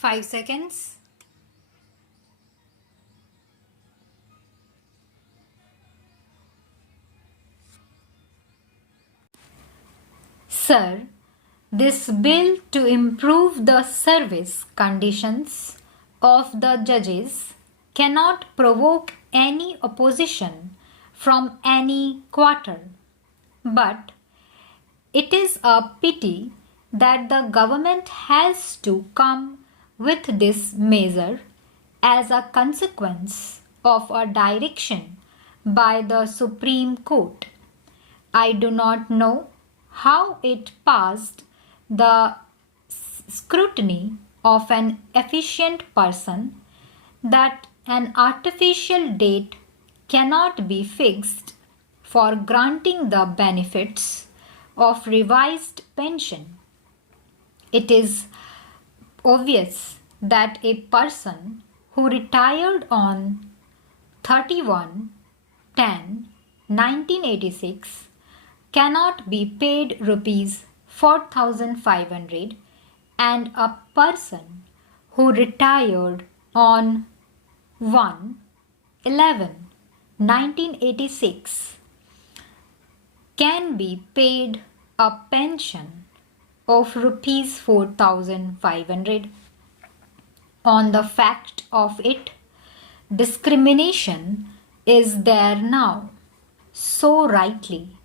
5 seconds. Sir, this bill to improve the service conditions of the judges cannot provoke any opposition from any quarter, but it is a pity that the government has to come with this measure as a consequence of a direction by the Supreme Court. I do not know how it passed the scrutiny of an efficient person that an artificial date cannot be fixed for granting the benefits of revised pension. It is obvious that a person who retired on 31/10/1986 cannot be paid rupees 4,500 and a person who retired on 1/11/1986 can be paid a pension of rupees 4,500. On the fact of it, discrimination is there now. So rightly,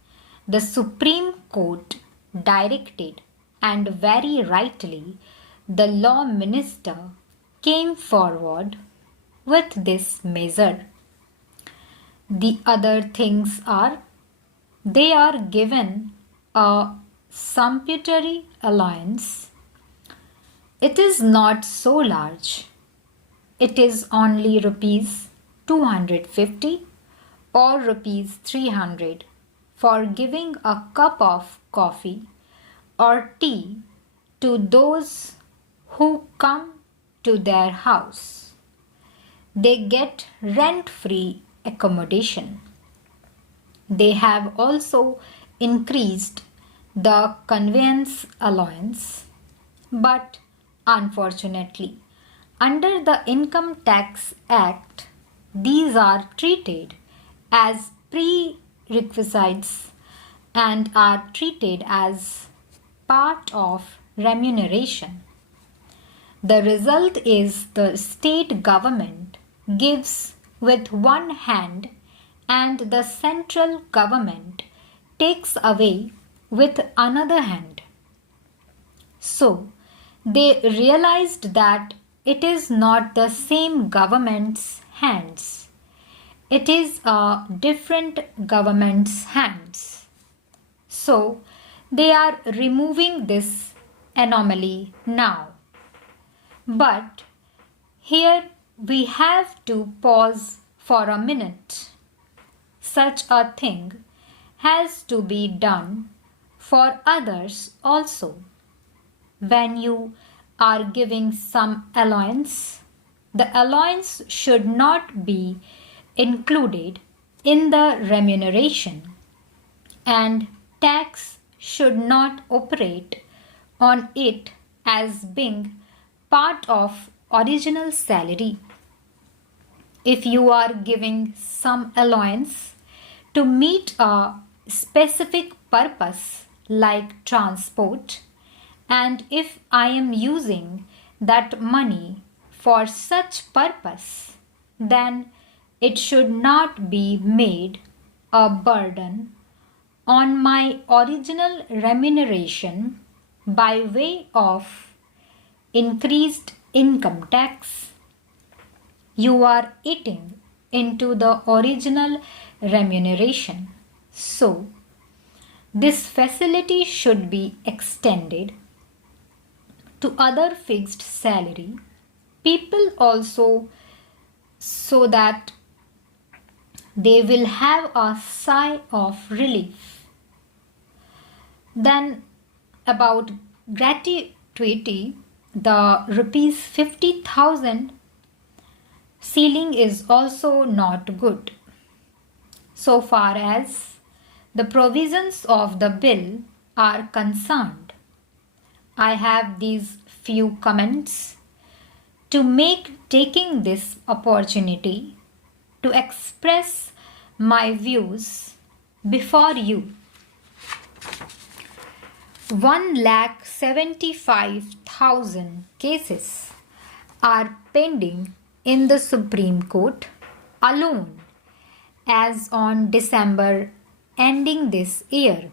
the Supreme Court directed, and very rightly, the law minister came forward with this measure. The other things are, they are given a sumptuary allowance. It is not so large. It is only rupees 250 or rupees 300 for giving a cup of coffee or tea to those who come to their house. They get rent-free accommodation. They have also increased the conveyance allowance, but unfortunately, under the Income Tax Act, these are treated as prerequisites and are treated as part of remuneration. The result is the state government gives with one hand and the central government takes away with another hand. So, they realized that it is not the same government's hands. It is a different government's hands. So, they are removing this anomaly now. But here we have to pause for a minute. Such a thing has to be done for others also. When you are giving some allowance, the allowance should not be included in the remuneration, and tax should not operate on it as being part of original salary. If you are giving some allowance to meet a specific purpose like transport, and if I am using that money for such purpose, then it should not be made a burden on my original remuneration by way of increased income tax. You are eating into the original remuneration. So, this facility should be extended to other fixed salary people also, so that they will have a sigh of relief. Then about gratuity, the rupees 50,000 ceiling is also not good. So far as the provisions of the bill are concerned, I have these few comments. to make taking this opportunity to express my views before you. 1,75,000 cases are pending in the Supreme Court alone as on December ending this year.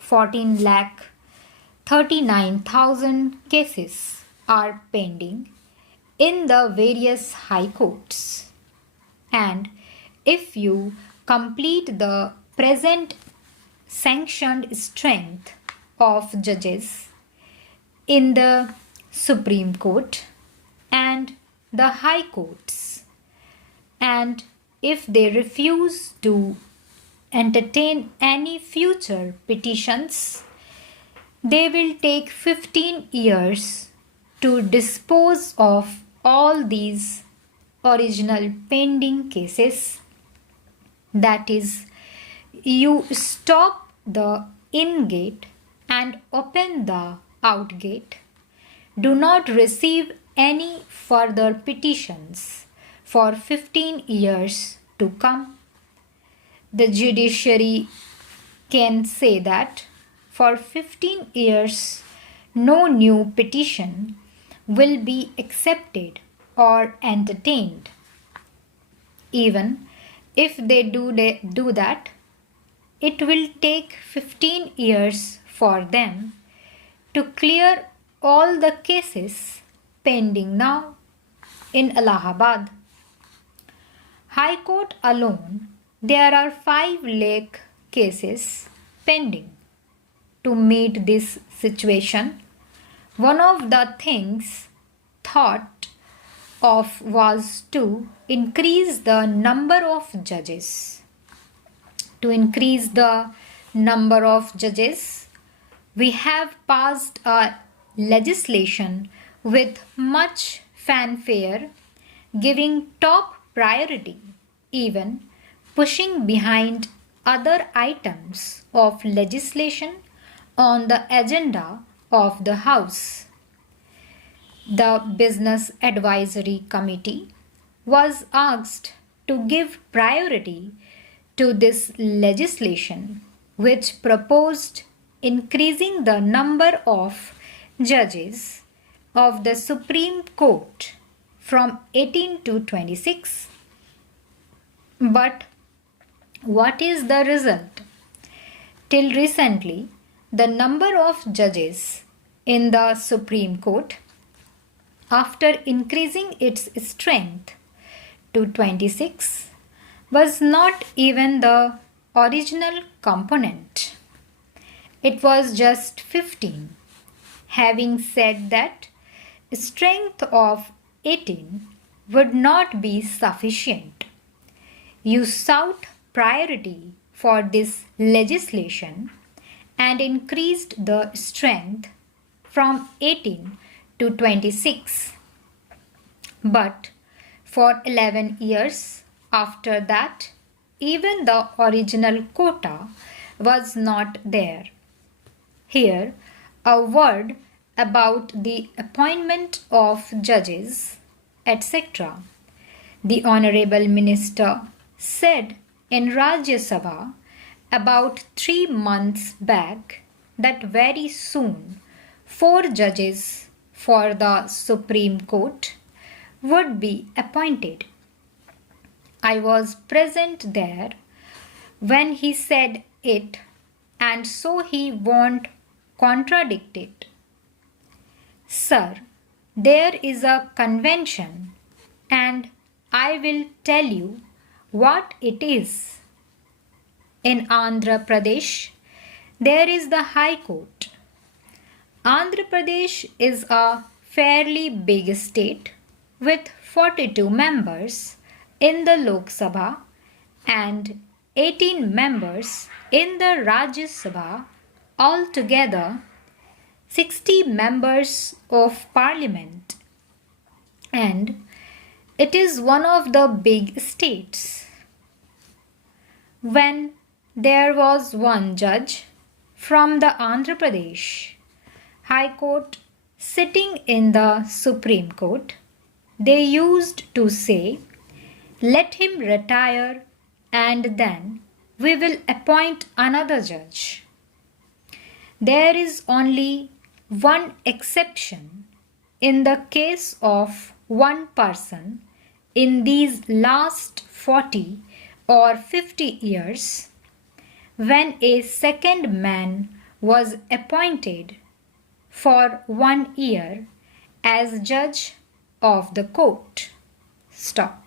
14,39,000 cases are pending in the various high courts. And if you complete the present sanctioned strength of judges in the Supreme Court and the high courts, and if they refuse to entertain any future petitions, they will take 15 years to dispose of all these original pending cases. That is, you stop the in gate and open the out gate. Do not receive any further petitions for 15 years to come. The judiciary can say that for 15 years no new petition will be accepted or entertained. Even if they do that, it will take 15 years for them to clear all the cases pending now in Allahabad. High Court alone, there are 5 lakh cases pending. To meet this situation, one of the things thought of was to increase the number of judges. To increase the number of judges, we have passed a legislation with much fanfare, giving top priority, even pushing behind other items of legislation on the agenda of the House. The Business Advisory Committee was asked to give priority to this legislation, which proposed increasing the number of judges of the Supreme Court from 18 to 26. But what is the result? Till recently, the number of judges in the Supreme Court, after increasing its strength to 26, was not even the original component. It was just 15. Having said that, strength of 18 would not be sufficient. You sought priority for this legislation and increased the strength from 18 to 26. But for 11 years after that, even the original quota was not there. Here, a word about the appointment of judges, etc. The Honorable Minister said in Rajya Sabha about 3 months back that very soon 4 judges for the Supreme Court would be appointed. I was present there when he said it, and so he won't contradict it. Sir, there is a convention, and I will tell you what it is. In Andhra Pradesh, there is the High Court. Andhra Pradesh is a fairly big state with 42 members in the Lok Sabha and 18 members in the Rajya Sabha, altogether 60 members of parliament, and it is one of the big states. When there was one judge from the Andhra Pradesh High Court sitting in the Supreme Court, They used to say, "Let him retire and then we will appoint another judge." There is only one exception in the case of one person in these last 40 or 50 years, when a second man was appointed for 1 year as judge of the court. Stop.